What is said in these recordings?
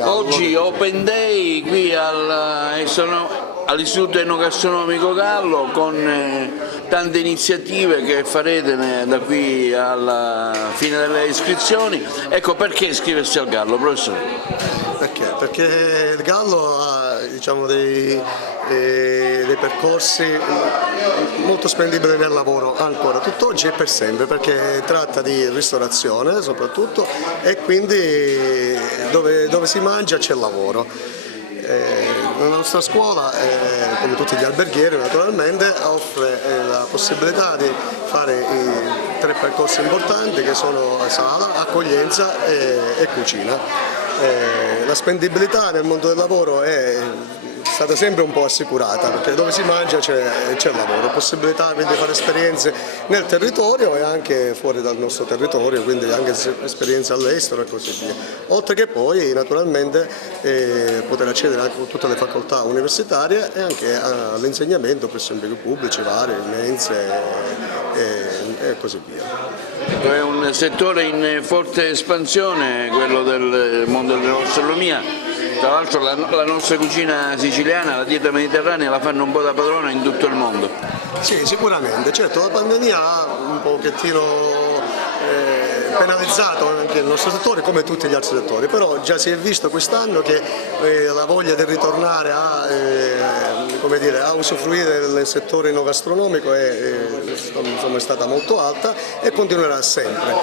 Oggi Open Day qui all'Istituto Enogastronomico Gallo con tante iniziative che farete da qui alla fine delle iscrizioni. Ecco, perché iscriversi al Gallo, professore? Perché il Gallo ha dei percorsi molto spendibili nel lavoro ancora, tutt'oggi e per sempre, perché tratta di ristorazione soprattutto e quindi dove si mangia c'è lavoro. La nostra scuola, come tutti gli alberghieri naturalmente, offre la possibilità di fare i 3 percorsi importanti che sono sala, accoglienza e cucina. La spendibilità nel mondo del lavoro è stata sempre un po' assicurata, perché dove si mangia c'è lavoro, possibilità di fare esperienze nel territorio e anche fuori dal nostro territorio, quindi anche esperienze all'estero e così via. Oltre che poi naturalmente poter accedere anche a tutte le facoltà universitarie e anche all'insegnamento presso impieghi pubblici vari, mense e così via. È un settore in forte espansione, quello del mondo dell'enogastronomia. Tra l'altro la nostra cucina siciliana, la dieta mediterranea, la fanno un po' da padrona in tutto il mondo. Sì, sicuramente. Certo, la pandemia ha un pochettino penalizzato anche il nostro settore come tutti gli altri settori, però già si è visto quest'anno che la voglia di ritornare a usufruire del settore enogastronomico è stata molto alta e continuerà sempre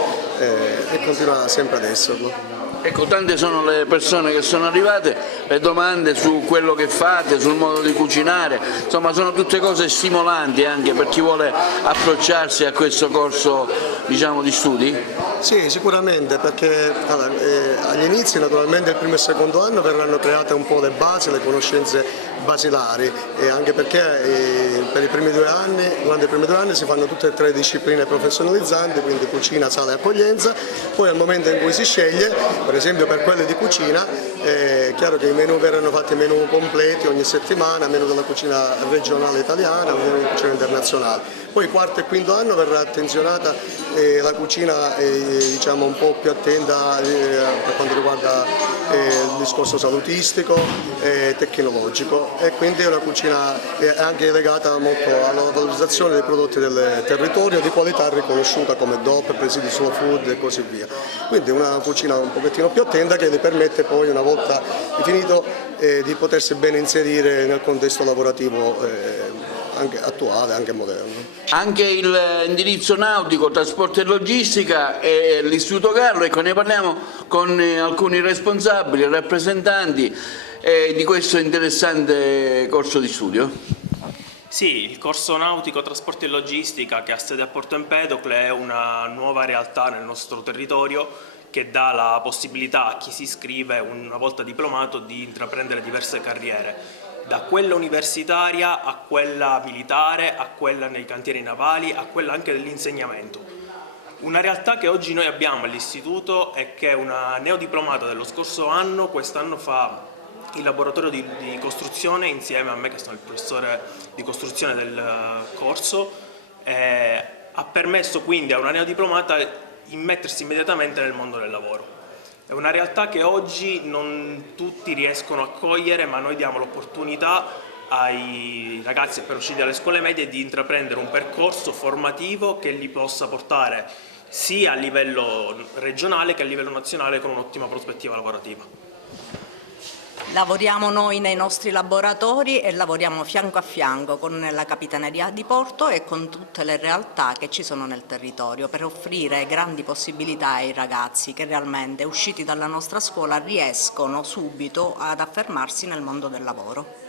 ad esserlo. Ecco, tante sono le persone che sono arrivate, le domande su quello che fate, sul modo di cucinare, insomma sono tutte cose stimolanti anche per chi vuole approcciarsi a questo corso, diciamo, di studi? Sì, sicuramente, perché agli inizi naturalmente il primo e il secondo anno verranno create un po' le basi, le conoscenze basilari, e anche perché durante i primi 2 anni si fanno tutte e 3 discipline professionalizzanti, quindi cucina, sala e accoglienza. Poi al momento in cui si sceglie, per esempio per quelle di cucina, è chiaro che i menù verranno fatti menù completi ogni settimana, menù della cucina regionale italiana, menù della cucina internazionale. Poi il quarto e quinto anno verrà attenzionata la cucina un po' più attenta per quanto riguarda il discorso salutistico e tecnologico, e quindi è una cucina anche legata molto alla valorizzazione dei prodotti del territorio di qualità riconosciuta come DOP, presidi slow food e così via. Quindi una cucina un pochettino più attenta che le permette poi, una volta finito, di potersi bene inserire nel contesto lavorativo anche attuale, anche moderno. Anche l'indirizzo nautico, trasporto e logistica e l'Istituto Gallo, ecco, ne parliamo con alcuni responsabili, rappresentanti di questo interessante corso di studio. Sì, il corso nautico, trasporto e logistica, che ha sede a Porto Empedocle, è una nuova realtà nel nostro territorio che dà la possibilità a chi si iscrive, una volta diplomato, di intraprendere diverse carriere, da quella universitaria a quella militare, a quella nei cantieri navali, a quella anche dell'insegnamento. Una realtà che oggi noi abbiamo all'istituto è che una neodiplomata dello scorso anno, quest'anno fa il laboratorio di costruzione insieme a me, che sono il professore di costruzione del corso, ha permesso quindi a una neodiplomata immettersi immediatamente nel mondo del lavoro. È una realtà che oggi non tutti riescono a cogliere, ma noi diamo l'opportunità ai ragazzi appena usciti dalle scuole medie di intraprendere un percorso formativo che li possa portare sia a livello regionale che a livello nazionale con un'ottima prospettiva lavorativa. Lavoriamo noi nei nostri laboratori e lavoriamo fianco a fianco con la Capitaneria di Porto e con tutte le realtà che ci sono nel territorio per offrire grandi possibilità ai ragazzi che realmente, usciti dalla nostra scuola, riescono subito ad affermarsi nel mondo del lavoro.